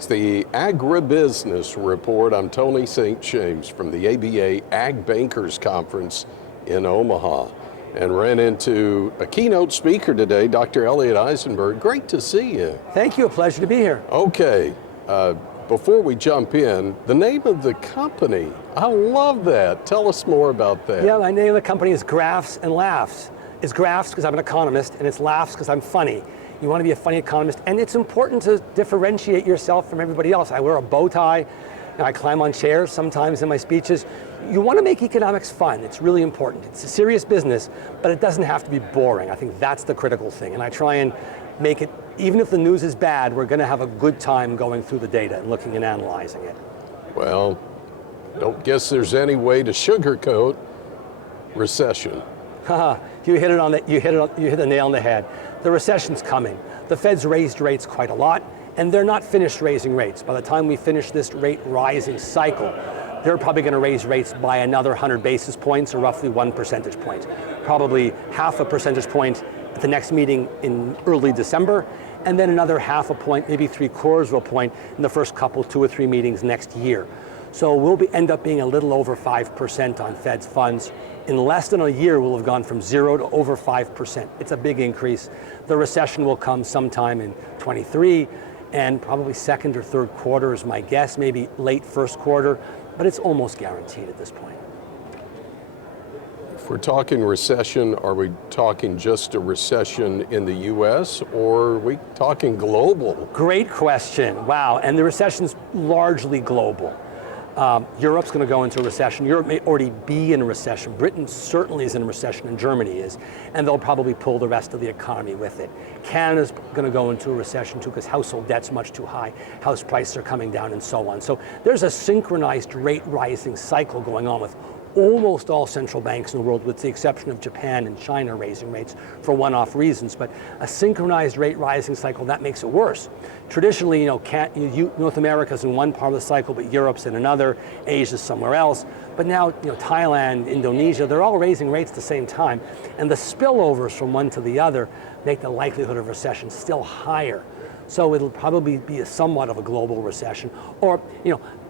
It's the Agribusiness Report. I'm Tony St. James from the ABA Ag Bankers Conference in Omaha, and ran into a keynote speaker today, Dr. Elliot Eisenberg. Great to see you. Thank you, a pleasure to be here. Okay, before we jump in, the name of the company, I love that. Tell us more about that. Yeah, my name of the company is Graphs and Laughs. It's Graphs because I'm an economist, and it's Laughs because I'm funny. You want to be a funny economist, and it's important to differentiate yourself from everybody else. I wear a bow tie, and I climb on chairs sometimes in my speeches. You want to make economics fun. It's really important. It's a serious business, but it doesn't have to be boring. I think that's the critical thing, and I try and make it, even if the news is bad, we're going to have a good time going through the data and looking and analyzing it. Well, don't guess there's any way to sugarcoat recession. You hit the nail on the head. The recession's coming. The Fed's raised rates quite a lot, and they're not finished raising rates. By the time we finish this rate rising cycle, they're probably going to raise rates by another 100 basis points, or roughly 1 percentage point. Probably half a percentage point at the next meeting in early December, and then another half a point, maybe 3/4 of a point in the first couple, 2 or 3 meetings next year. So we'll end up being a little over 5% on Fed's funds. In less than a year, we'll have gone from 0 to over 5%. It's a big increase. The recession will come sometime in 23, and probably second or third quarter is my guess, maybe late first quarter, but it's almost guaranteed at this point. If we're talking recession, are we talking just a recession in the US, or are we talking global? Great question. Wow, and the recession's largely global. Europe's going to go into a recession. Europe may already be in a recession. Britain certainly is in a recession, and Germany is, and they'll probably pull the rest of the economy with it. Canada's going to go into a recession too, because household debt's much too high, house prices are coming down, and so on. So there's a synchronized rate rising cycle going on with almost all central banks in the world, with the exception of Japan and China raising rates for one-off reasons. But a synchronized rate rising cycle, that makes it worse. Traditionally, North America's in one part of the cycle, but Europe's in another, Asia's somewhere else. But now, Thailand, Indonesia, they're all raising rates at the same time, and the spillovers from one to the other make the likelihood of recession still higher. So it'll probably be somewhat of a global recession, or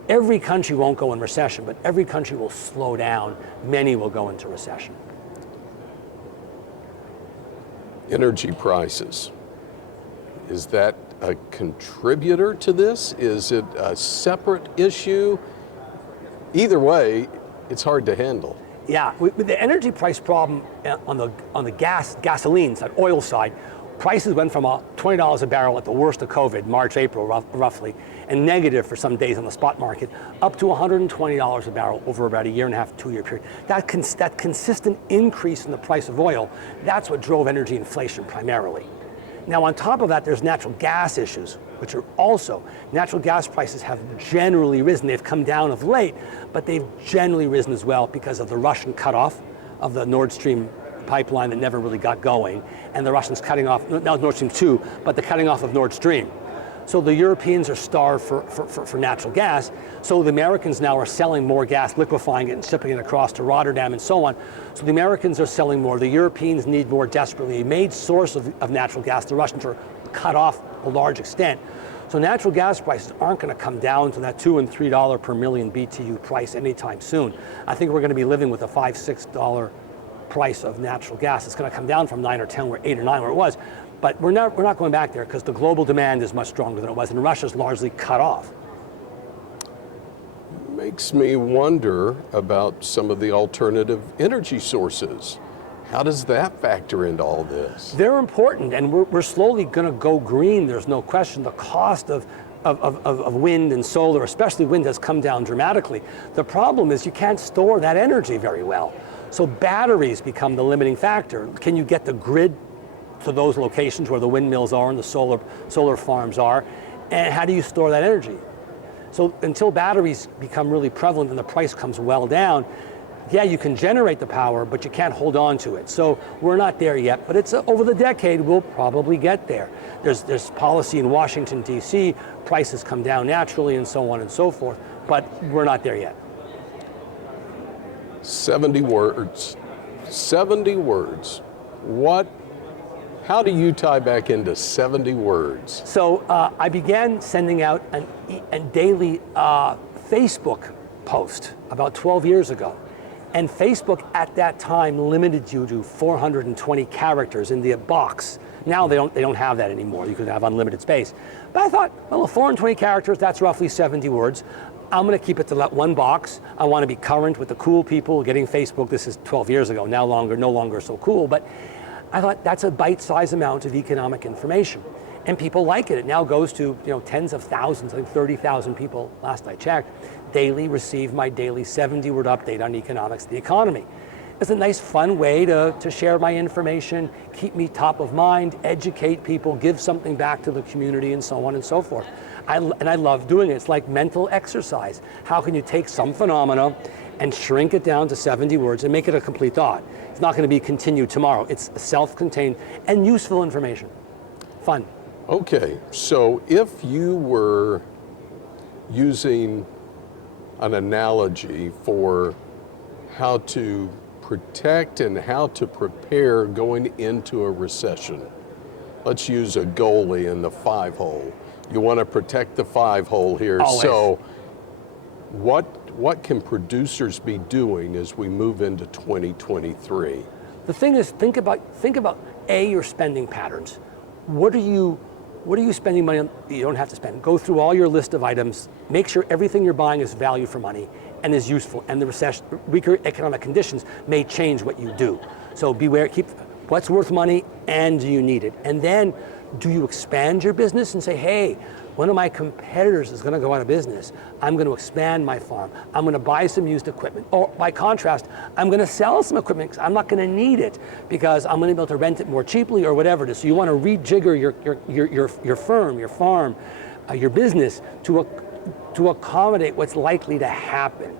every country won't go in recession, but every country will slow down. Many will go into recession. Energy prices. Is that a contributor to this? Is it a separate issue? Either way, it's hard to handle. Yeah, with the energy price problem on the gasoline side, oil side, prices went from $20 a barrel at the worst of COVID, March, April, roughly, and negative for some days on the spot market, up to $120 a barrel over about a 1.5 to 2 year period. That consistent increase in the price of oil, that's what drove energy inflation primarily. Now, on top of that, there's natural gas issues, which are also, natural gas prices have generally risen. They've come down of late, but they've generally risen as well because of the Russian cutoff of the Nord Stream pipeline that never really got going, and the Russians cutting off, now Nord Stream 2, but the cutting off of Nord Stream. So the Europeans are starved for natural gas, so the Americans now are selling more gas, liquefying it and shipping it across to Rotterdam and so on. So the Americans are selling more, the Europeans need more desperately. A major source of natural gas, the Russians are cut off to a large extent. So natural gas prices aren't going to come down to that $2 and $3 per million BTU price anytime soon. I think we're going to be living with a $5, $6 price of natural gas. It's going to come down from 9 or 10, or 8 or 9 where it was. But we're not going back there, because the global demand is much stronger than it was, and Russia's largely cut off. Makes me wonder about some of the alternative energy sources. How does that factor into all this? They're important, and we're slowly going to go green. There's no question. The cost of wind and solar, especially wind, has come down dramatically. The problem is you can't store that energy very well. So batteries become the limiting factor. Can you get the grid to those locations where the windmills are and the solar farms are? And how do you store that energy? So until batteries become really prevalent and the price comes well down, yeah, you can generate the power, but you can't hold on to it. So we're not there yet, but it's over the decade, we'll probably get there. There's policy in Washington, D.C., prices come down naturally and so on and so forth, but we're not there yet. 70 words. 70 words. How do you tie back into 70 words? So I began sending out a daily Facebook post about 12 years ago. And Facebook at that time limited you to 420 characters in the box. Now they don't have that anymore. You can have unlimited space. But I thought, well, 420 characters, that's roughly 70 words. I'm going to keep it to that one box. I want to be current with the cool people getting Facebook. This is 12 years ago, no longer so cool. But I thought that's a bite-sized amount of economic information. And people like it. It now goes to tens of thousands, I think 30,000 people, last I checked, daily receive my daily 70-word update on economics, the economy. It's a nice, fun way to share my information, keep me top of mind, educate people, give something back to the community, and so on and so forth. And I love doing it. It's like mental exercise. How can you take some phenomena and shrink it down to 70 words and make it a complete thought? It's not going to be continued tomorrow. It's self-contained and useful information. Fun. Okay, so if you were using an analogy for how to protect and how to prepare going into a recession, let's use a goalie in the 5-hole. You want to protect the 5-hole here. Always. So what can producers be doing as we move into 2023? The thing is, think about your spending patterns. What are you spending money on that you don't have to spend? Go through all your list of items, make sure everything you're buying is value for money and is useful, and the recession, weaker economic conditions may change what you do. So beware, keep what's worth money and do you need it? And then, do you expand your business and say, hey, one of my competitors is going to go out of business. I'm going to expand my farm. I'm going to buy some used equipment. Or by contrast, I'm going to sell some equipment because I'm not going to need it because I'm going to be able to rent it more cheaply or whatever it is. So you want to rejigger your firm, your farm, your business to accommodate what's likely to happen.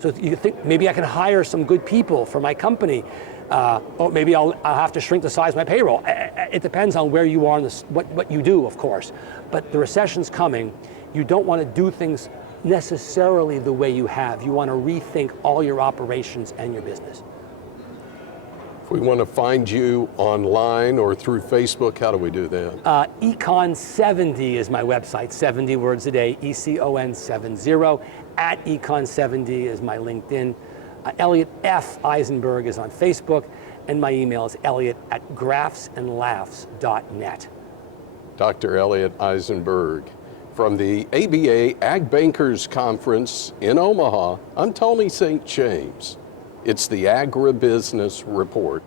So you think maybe I can hire some good people for my company. Or maybe I'll have to shrink the size of my payroll. It depends on where you are and what you do, of course. But the recession's coming. You don't want to do things necessarily the way you have. You want to rethink all your operations and your business. If we want to find you online or through Facebook, how do we do that? Econ70 is my website, 70 words a day, ECON70. At Econ70 is my LinkedIn. Elliot F. Eisenberg is on Facebook, and my email is elliot@graphsandlaughs.net. Dr. Elliot Eisenberg from the ABA Ag Bankers Conference in Omaha. I'm Tony St. James. It's the Agribusiness Report.